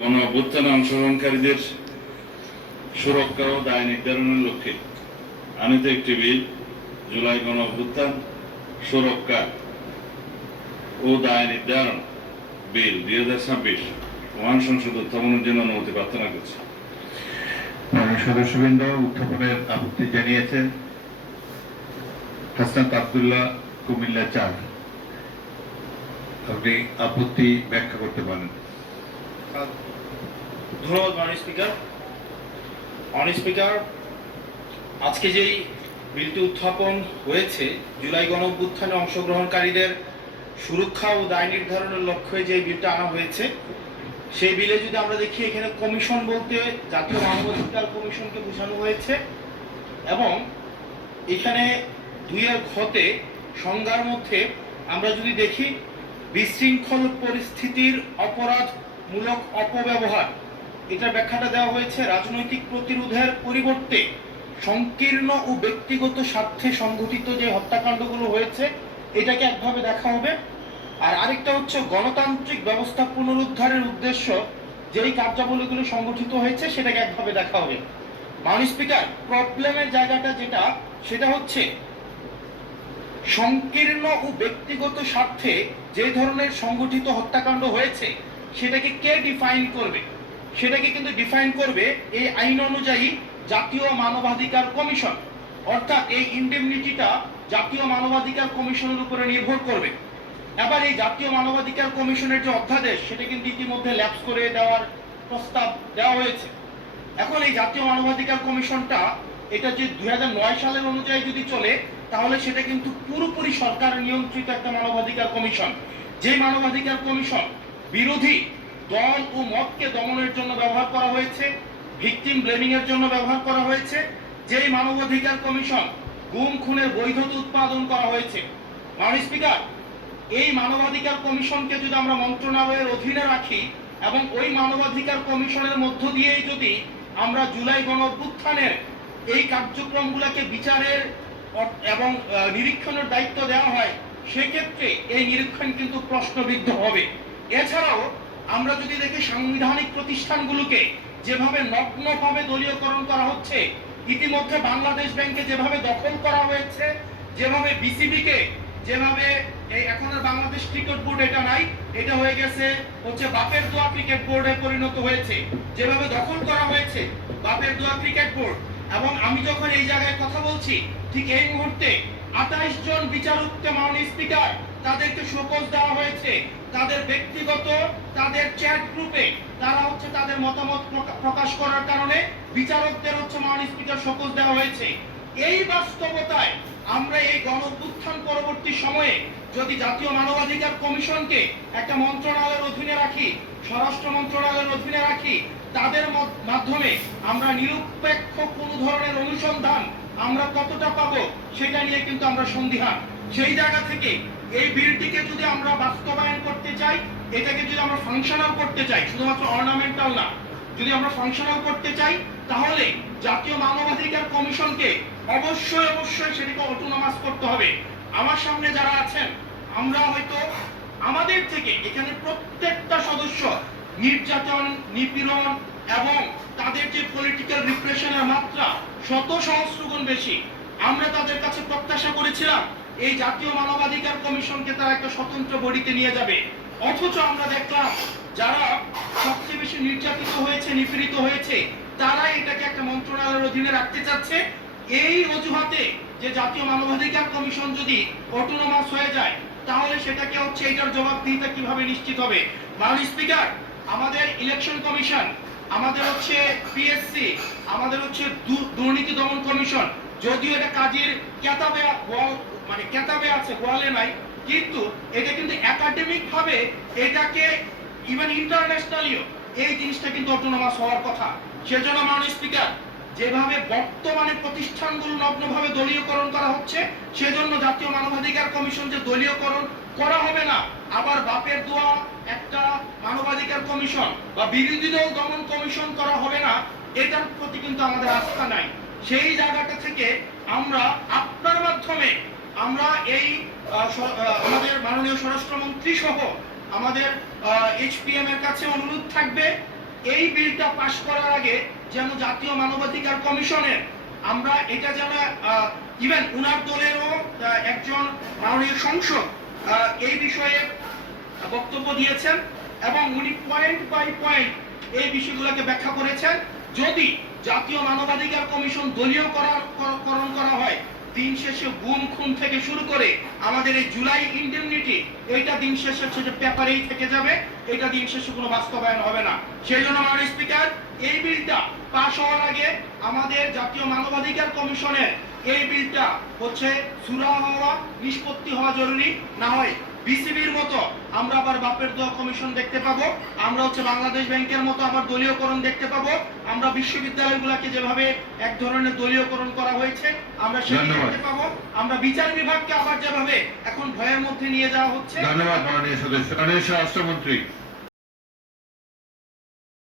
গণ অভ্যুত্থানে অংশগ্রহণকারীদের সুরক্ষা ও দায় নির্ধারণের লক্ষ্যে আনিত একটি বিল জুলাই গণ অভ্যুত্থান সুরক্ষা ও দায় নির্ধারণ বিল 2026 মহান সংসদ উত্থাপনের জন্য অনুমতি প্রার্থনা করছে। সদস্যবৃন্দ উত্থাপনের আপত্তি জানিয়েছেন হাসনাত আব্দুল্লাহ, কুমিল্লা 4। আপনি আপত্তি ব্যাখ্যা করতে পারেন। ধন্যবাদ মাননীয় স্পিকার। আজকে যেই বিলটি উত্থাপন হয়েছে জুলাই গণ অভ্যুত্থানে অংশগ্রহণকারীদের সুরক্ষা ও দায় নির্ধারণের লক্ষ্যে যে বিলটা আনা হয়েছে, সেই বিলে যদি আমরা দেখি এখানে কমিশন বলতে জাতীয় মানবাধিকার কমিশনকে বোঝানো হয়েছে এবং এখানে 2 ঘতে সংজ্ঞার মধ্যে আমরা যদি দেখি বিশৃঙ্খল পরিস্থিতির অপরাধমূলক অপব্যবহার, এটার ব্যাখ্যাটা দেওয়া হয়েছে রাজনৈতিক প্রতিরোধের পরিবর্তে সংকীর্ণ ও ব্যক্তিগত স্বার্থে সংঘটিত যে হত্যাকাণ্ডগুলো হয়েছে এটাকে একভাবে দেখা হবে। আর আরেকটা হচ্ছে গণতান্ত্রিক ব্যবস্থা পুনরুদ্ধারের উদ্দেশ্য যেই কার্যাবলীগুলো সংগঠিত হয়েছে সেটাকে একভাবে দেখা হবে। মাননীয় স্পিকার, প্রবলেমের জায়গাটা সেটা হচ্ছে সংকীর্ণ ও ব্যক্তিগত স্বার্থে যে ধরনের সংগঠিত হত্যাকাণ্ড হয়েছে সেটাকে কে ডিফাইন করবে? সেটাকে কিন্তু ডিফাইন করবে এই আইন অনুযায়ী জাতীয় মানবাধিকার কমিশন, অর্থাৎ এই ইনডেমনিটিটা জাতীয় মানবাধিকার কমিশনের উপরে নির্ভর করবে। এবার এই জাতীয় মানবাধিকার কমিশনের যে অধ্যাদেশ সেটা কিন্তু ইতিমধ্যে ল্যাপস করে দেওয়ার প্রস্তাব দেওয়া হয়েছে। এখন এই জাতীয় মানবাধিকার কমিশনটা এটা যে 2009 সালের অনুযায়ী যদি চলে তাহলে সেটা কিন্তু পুরোপুরি সরকার নিয়ন্ত্রিত একটা মানবাধিকার কমিশন। যে মানবাধিকার কমিশন বিরোধী দল ও মতকে দমনের জন্য ব্যবহার করা হয়েছে, ভিকটিম ব্লেমিং এর জন্য ব্যবহার করা হয়েছে, যেই মানবাধিকার কমিশন গুম খুনের বৈধতা উৎপাদন করা হয়েছে। মাননীয় স্পিকার, এই মানবাধিকার কমিশনকে যদি আমরা মন্ত্রণালয়ের অধীনে রাখি এবং ওই মানবাধিকার কমিশনের মধ্য দিয়েই যদি আমরা জুলাই গণ অভ্যুত্থানের এই কার্যক্রমগুলোকে বিচারের এবং নিরীক্ষণের দায়িত্ব দেওয়া হয়, সেক্ষেত্রে এই নিরীক্ষণ কিন্তু প্রশ্নবিদ্ধ হবে। এছাড়াও আমরা যদি দেখি সাংবিধানিক প্রতিষ্ঠানগুলোকে যেভাবে নগ্নভাবে দলীয়করণ করা হচ্ছে, ইতিমধ্যে বাংলাদেশ ব্যাংকে যেভাবে দখল করা হয়েছে, যেভাবে বিসিবিকে যেভাবে এখন আর বাংলাদেশ ক্রিকেট বোর্ড এটা নাই, এটা হয়ে গেছে হচ্ছে বাপের দোয়া ক্রিকেট বোর্ডে পরিণত হয়েছে, যেভাবে দখল করা হয়েছে বাপের দোয়া ক্রিকেট বোর্ড। এবং আমি যখন এই জায়গায় কথা বলছি ঠিক এই মুহূর্তে 28 জন বিচারককে মাননীয় স্পিকার তাদেরকে শোকজ দেওয়া হয়েছে, তাদের ব্যক্তিগত তাদের চ্যাট গ্রুপে তারা হচ্ছে তাদের মতামত প্রকাশ করার কারণে বিচারকদের হচ্ছে মাননীয় স্পিকার শোকজ দেওয়া হয়েছে। এই বাস্তবতায় আমরা এই গণ অভ্যুত্থান পরবর্তী সময়ে যদি জাতীয় মানবাধিকার কমিশনকে একটা মন্ত্রণালয়ের অধীনে রাখি, স্বরাষ্ট্র মন্ত্রণালয়ের অধীনে রাখি, তাদের মাধ্যমে আমরা নিরপেক্ষ কোন ধরনের অনুসন্ধান আমরা কতটা পাবো সেটা নিয়ে কিন্তু আমরা সন্দিহান। সেই জায়গা থেকে এই বিলটিকে যদি আমরা বাস্তবায়ন করতে চাই, এটাকে যদি আমরা ফাংশনাল করতে চাই, শুধুমাত্র অর্নামেন্টাল না, যদি আমরা ফাংশনাল করতে চাই তাহলে জাতীয় মানবাধিকার কমিশনকে অবশ্যই সেটাকে অটোনমাস করতে হবে। আমার সামনে যারা আছেন আমরা হয়তো আমাদের থেকে এখানে প্রত্যেকটা সদস্য নির্যাতন, নিপীড়ন এবং তাদের যে পলিটিক্যাল রিপ্রেশনের মাত্রা শত সহস্র গুণ বেশি। আমরা তাদের কাছে প্রত্যাশা করেছিলাম এই জাতীয় মানবাধিকার কমিশনকে তারা একটা স্বতন্ত্র বডিতে নিয়ে যাবে, অথচ আমরা দেখলাম যারা সবচেয়ে বেশি নির্যাতিত হয়েছে, নিপীড়িত হয়েছে, তারা এটাকে একটা মন্ত্রণালয়ের অধীনে রাখতে চাচ্ছে এই অজুহাতে যে জাতীয় মানবাধিকার কমিশন যদি অটোনমাস হয়ে যায় তাহলে সেটাকে হচ্ছে এটার জবাবদিহিতা কিভাবে নিশ্চিত হবে। মাননীয় স্পিকার, আমাদের ইলেকশন কমিশন, আমাদের হচ্ছে পিএসসি, আমাদের হচ্ছে দুর্নীতি দমন কমিশন, যদিও এটা কাজের কেতাবে আছে, গোয়ালে নাই, কিন্তু এটা কিন্তু একাডেমিক ভাবে এটাকে ইভেন ইন্টারন্যাশনালিও এই জিনিসটা কিন্তু অটোনমাস হওয়ার কথা। সেজন্য মাননীয় স্পিকার, যেভাবে বর্তমানে প্রতিষ্ঠানগুলো নগ্নভাবে দলীয়করণ করা হচ্ছে, সেজন্য জাতীয় মানবাধিকার কমিশন যে দলীয়করণ করা হবে না, আবার বাপের দোয়া একটা মানবাধিকার কমিশন বা বিরোধী দল দমন কমিশন করা হবে না, এটার প্রতি কিন্তু আমাদের আস্থা নাই। সেই জায়গাটা থেকে আমরা আপনার মাধ্যমে আমরা এই আমাদের মাননীয় স্বরাষ্ট্রমন্ত্রী সহ আমাদের এইচপিএম এর কাছে অনুরোধ থাকবে এই বিলটা পাশ করার আগে যেন জাতীয় মানবাধিকার কমিশনের আমরা এটা যেন ইভেন উনার দলেরও একজন মাননীয় সংসদ এই বিষয়ে বক্তব্য দিয়েছেন এবং উনি পয়েন্ট বাই পয়েন্ট এই বিষয়গুলোকে ব্যাখ্যা করেছেন। যদি জাতীয় মানবাধিকার কমিশন দলীয়করণ করা হয়, দিন শেষে গুম খুন থেকে শুরু করে আমাদের এই জুলাই ইন্ডেমনিটি, এইটা দিন শেষে হচ্ছে যে পেপারেই থেকে যাবে, এটা দিন শেষে কোনো বাস্তবায়ন হবে না। সেই জন্য মাননীয় স্পিকার, এই বিলটা পাশ হওয়ার আগে আমাদের জাতীয় মানবাধিকার কমিশনের এই বিলটা হচ্ছে সুরাহা হওয়া, নিষ্পত্তি হওয়া জরুরি। না হয় বিসিবির মতো আমরা আবার বাপের দোয়া কমিশন দেখতে পাবো, আমরা হচ্ছে বাংলাদেশ ব্যাংকের মতো আবার দলীয়করণ দেখতে পাবো, আমরা বিশ্ববিদ্যালয়গুলোকে যেভাবে এক ধরনের দলীয়করণ করা হয়েছে আমরা সেটা দেখতে পাবো, আমরা বিচার বিভাগকে আবার যেভাবে এখন ভয়ের মধ্যে নিয়ে যাওয়া হচ্ছে। ধন্যবাদ মাননীয় সদস্য। মাননীয় স্বরাষ্ট্রমন্ত্রী।